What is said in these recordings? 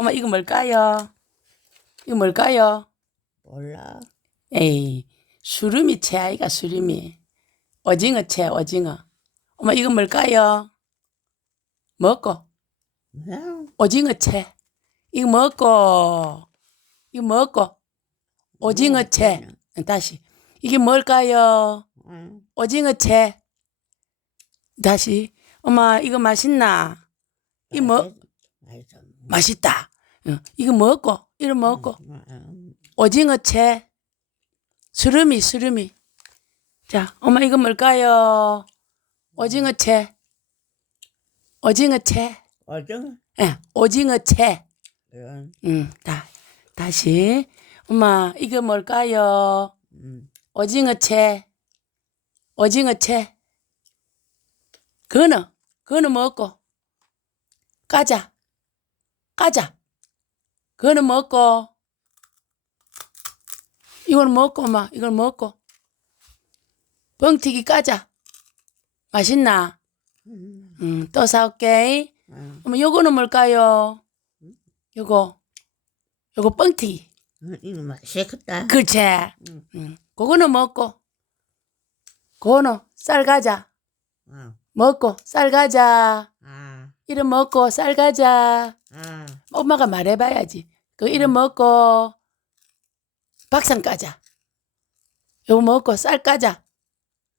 엄마 이거 뭘까요? 이거 뭘까요? 몰라. 에이, 수름이 채 아이가 수름이. 오징어 채 오징어. 엄마 이거 뭘까요? 먹고 그냥 오징어 채. 이거 먹고 이거 먹고 오징어 채. 다시 이게 뭘까요? 응. 오징어 채. 다시 엄마 이거 맛있나? 이 뭐? 맛있어. 맛있다. 어, 이거 먹고 이거 먹고 응. 오징어 채. 수름이 수름이. 자, 엄마 이거 뭘까요? 오징어 채. 오징어 채. 어정? 예, 오징어 채. 이런. 음, 다 다시. 엄마 이거 뭘까요? 음. 오징어 채. 오징어 채. 그는 그는 먹고 까자 까자 그는 먹고 이걸 먹고 막 이걸 먹고 뻥튀기 까자 맛있나? 음. 음, 또 사올게. 응. 어머 요거는 뭘까요? 요거 요거 뻥튀기 응, 이거 맛있겠다. 그치? 응. 음, 그거는 먹고 그거는 쌀 가자 응. 먹고 쌀 가자 아. 이름 먹고 쌀 가자 아. 엄마가 말해봐야지 그 이름 먹고 박상 까자. 요거 먹고 쌀 까자.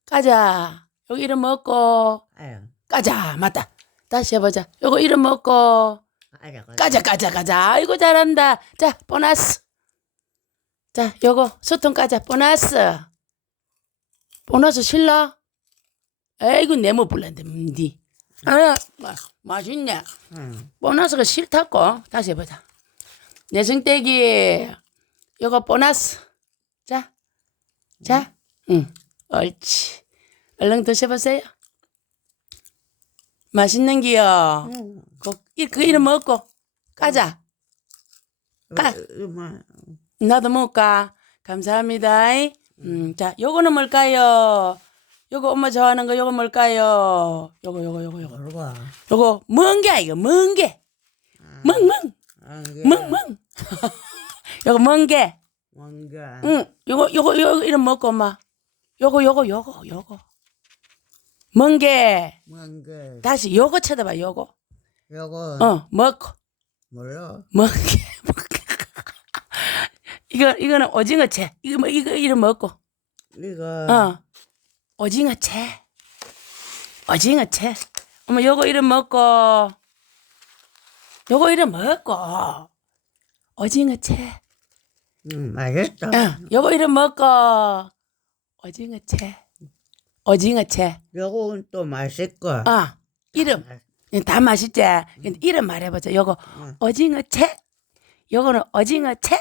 까자. 요거 이름 먹고 아유. 까자. 맞다. 다시 해보자. 요거 이름 먹고. 까자 까자 까자. 아이고 잘한다. 자 보너스. 자 요거 소통 까자. 보너스. 보너스 실라 아이고 내모 불란데 니. 아, 마, 맛있네. 응. 보너스가 싫다고? 다시 해보자 내성떼기 요거 보너스. 자 자 응. 옳지. 얼른 드셔보세요. 맛있는 기요. 응. 그, 이- 그 이름 먹고 까자. 까. 이거 뭐. 나도 먹을까? 감사합니다. 음, 자 요거는 뭘까요? 요거 엄마 좋아하는 거 요거 뭘까요? 요거 요거 요거 요거. 요거 멍게? 이거 멍게? 멍멍. 아, 이게 멍멍 요거 멍게. 뭔가. 응 요거 요거 요거 이름 먹고 엄마. 요거 요거 요거 요거. 멍게. 뭔가. 다시 요거 쳐다봐 요거. 요거. 어 먹고. 몰라. 먹게 먹게. 이거 이거는 오징어 채. 이거 뭐 이거 이름 먹고. 이거. 어 오징어 채. 오징어 채. 어머 요거 이름 먹고. 요거 이름 먹고 오징어 채. 음, 맛있다. 어, 요거 이름 먹고? 오징어 채. 오징어 채. 요거는 또 맛있고. 아, 이름. 다 맛있지? 근데 이름 말해보자. 요거 응. 오징어 채. 요거는 오징어 채.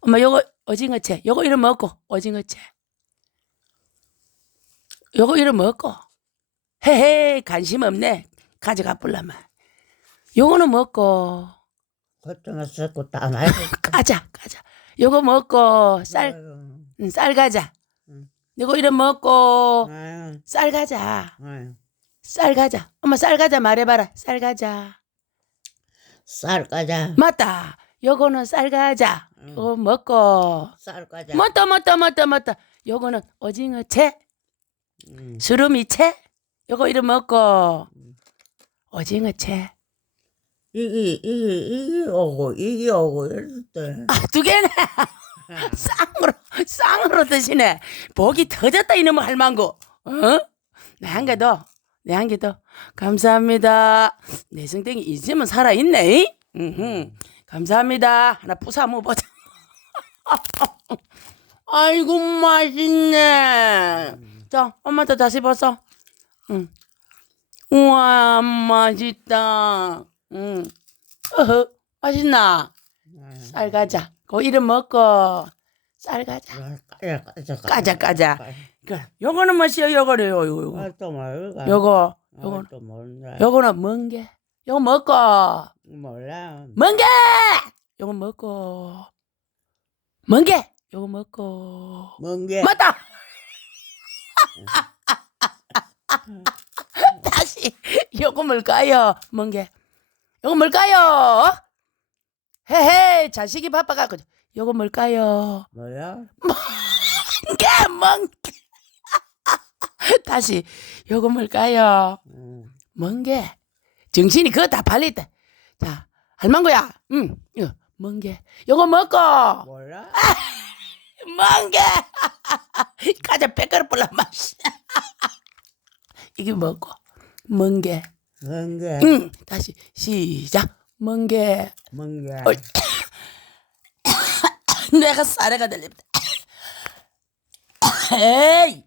엄마 요거 오징어 채. 요거 이름 먹고? 오징어 채. 요거 이름 먹고? 헤헤 관심 없네. 가져가 볼라만 요거는 먹고 고등어 섞고 다 맛있다. 까자 까자. 요거 먹고 쌀 아유, 음, 쌀 가자. 응. 요거 이름 먹고 아유, 쌀 가자. 아유. 쌀 가자. 엄마 쌀 가자 말해봐라. 쌀 가자. 쌀 까자. 맞다. 요거는 쌀 가자. 응. 요거 먹고. 쌀 까자. 맞다 맞다 맞다 맞다. 요거는 오징어 채? 음, 수루미 채? 요거 이름 먹고. 오징어 채 이게 이게 이게 오고 이게 오고 이럴 때. 아, 두 개네. 쌍으로, 쌍으로 드시네. 복이 터졌다, 이놈의 할망구. 어? 네, 한개 더. 네, 한개 더. 감사합니다. 내성땡이 이제면 살아 있네. 음흠. 감사합니다. 하나 부숴 먹어보자. 아이고, 맛있네. 자, 엄마도 다시 벗어. 응. 우와, 맛있다. 응. 어허, 맛있나? 쌀 가자. 그 이름 먹고 쌀 가자. 까자 까자 까자, 까자. 그 요거는 뭐시요? 요거래요. 요거 요거. 아. 요거 아, 요거 또 몰라. 요거는 멍게. 요거 먹고 몰라. 멍게. 요거 먹고 멍게. 요거 먹고 뭔게. 맞다. 다시 요거 뭘까요? 멍게. 요거 뭘까요? 헤헤 자식이 바빠갖고 요거 뭘까요? 뭐야? 게 멍게 다시 요거 뭘까요? 응. 멍게 정신이 그거 다 팔렸다 자 할망구야 응 이거 멍게 요거 먹고 몰라? 멍게 가자 빼가루 볼라 맛이 이게 먹고 멍게 멍게. 응 다시 시작 멍게 멍게. 어이. 내가 사례가 들립니다. 에이,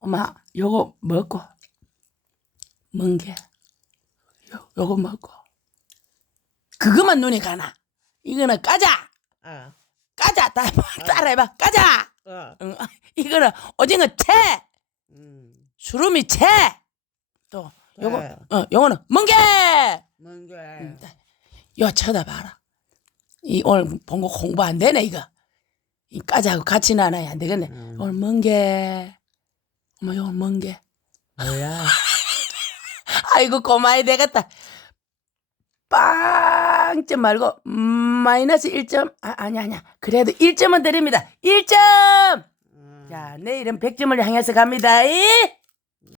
엄마, 요거 먹고, 멍게, 요, 요거 먹고, 그거만 눈에 가나? 이거는 까자, 아. 까자, 따, 따라해봐, 까자. 어. 응, 이거는 오징어 채, 음. 수루미 채, 또 요거, 네. 어, 요거는 멍게. 멍게. 요 쳐다봐라. 이 오늘 본 거 공부 안 되네 이거. 이 까자하고 같이 나눠야 안 되겠네. 음. 오늘 먼 게. 엄마 오늘 먼 게. 뭐야? 아이고 고마이 되겠다. 빵점 말고 음, 마이너스 1점. 아, 아니 아니야. 그래도 1점은 드립니다. 1점. 음. 자, 내일은 100점을 향해서 갑니다. 이?